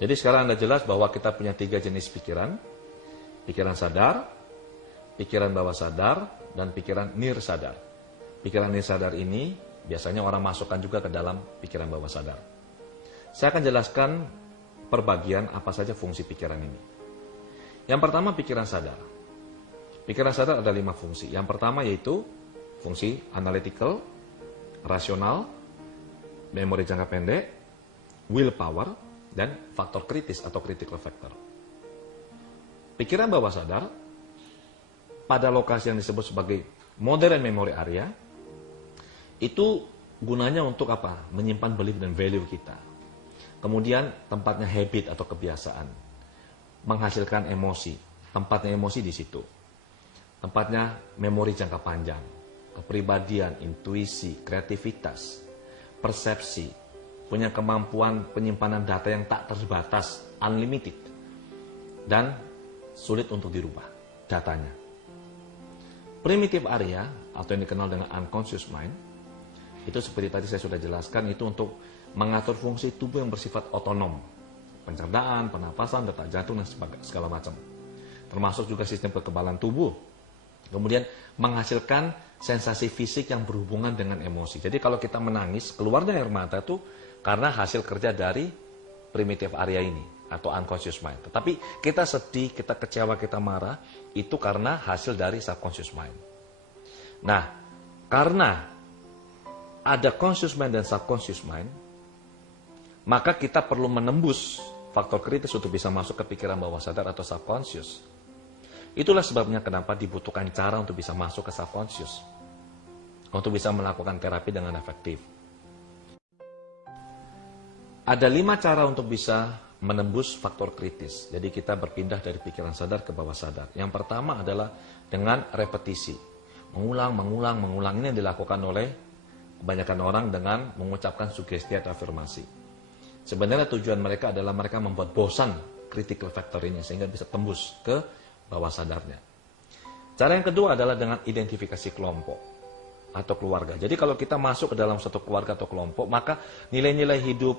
Jadi sekarang Anda jelas bahwa kita punya 3 jenis pikiran. Pikiran sadar, pikiran bawah sadar, dan pikiran nirsadar. Pikiran nirsadar ini biasanya orang masukkan juga ke dalam pikiran bawah sadar. Saya akan jelaskan perbagian apa saja fungsi pikiran ini. Yang pertama pikiran sadar. Pikiran sadar ada 5 fungsi. Yang pertama yaitu fungsi analytical, rasional, memori jangka pendek, willpower, dan faktor kritis atau critical factor. Pikiran bawah sadar pada lokasi yang disebut sebagai modern memory area itu gunanya untuk apa? Menyimpan belief dan value kita. Kemudian tempatnya habit atau kebiasaan, menghasilkan emosi, tempatnya emosi di situ. Tempatnya memori jangka panjang, kepribadian, intuisi, kreativitas, persepsi, punya kemampuan penyimpanan data yang tak terbatas, unlimited, dan sulit untuk dirubah datanya. Primitive area atau yang dikenal dengan unconscious mind, itu seperti tadi saya sudah jelaskan, itu untuk mengatur fungsi tubuh yang bersifat otonom, pencernaan, pernapasan, detak jantung, dan segala macam. Termasuk juga sistem kekebalan tubuh. Kemudian menghasilkan sensasi fisik yang berhubungan dengan emosi. Jadi kalau kita menangis, keluarnya air mata itu karena hasil kerja dari primitive area ini atau unconscious mind. Tetapi kita sedih, kita kecewa, kita marah, itu karena hasil dari subconscious mind. Nah, karena ada conscious mind dan subconscious mind, maka kita perlu menembus faktor kritis untuk bisa masuk ke pikiran bawah sadar atau subconscious. Itulah sebabnya kenapa dibutuhkan cara untuk bisa masuk ke subconscious, untuk bisa melakukan terapi dengan efektif. Ada 5 cara untuk bisa menembus faktor kritis. Jadi kita berpindah dari pikiran sadar ke bawah sadar. Yang pertama adalah dengan repetisi. Mengulang. Ini yang dilakukan oleh kebanyakan orang dengan mengucapkan sugesti atau afirmasi. Sebenarnya tujuan mereka adalah mereka membuat bosan critical factor ini sehingga bisa tembus ke bawah sadarnya. Cara yang kedua adalah dengan identifikasi kelompok atau keluarga. Jadi kalau kita masuk ke dalam satu keluarga atau kelompok, maka nilai-nilai hidup,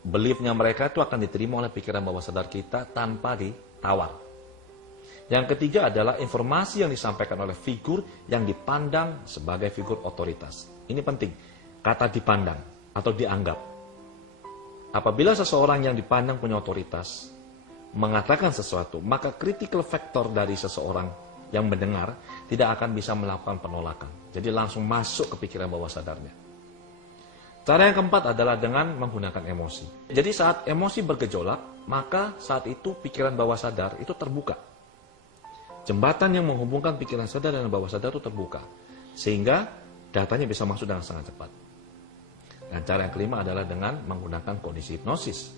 beliefnya mereka itu akan diterima oleh pikiran bawah sadar kita tanpa ditawar. Yang ketiga adalah informasi yang disampaikan oleh figur yang dipandang sebagai figur otoritas. Ini penting, kata dipandang atau dianggap. Apabila seseorang yang dipandang punya otoritas mengatakan sesuatu, maka critical factor dari seseorang yang mendengar tidak akan bisa melakukan penolakan. Jadi langsung masuk ke pikiran bawah sadarnya. Cara yang keempat adalah dengan menggunakan emosi. Jadi saat emosi bergejolak, maka saat itu pikiran bawah sadar itu terbuka. Jembatan yang menghubungkan pikiran sadar dan bawah sadar itu terbuka. Sehingga datanya bisa masuk dengan sangat cepat. Dan cara yang kelima adalah dengan menggunakan kondisi hipnosis.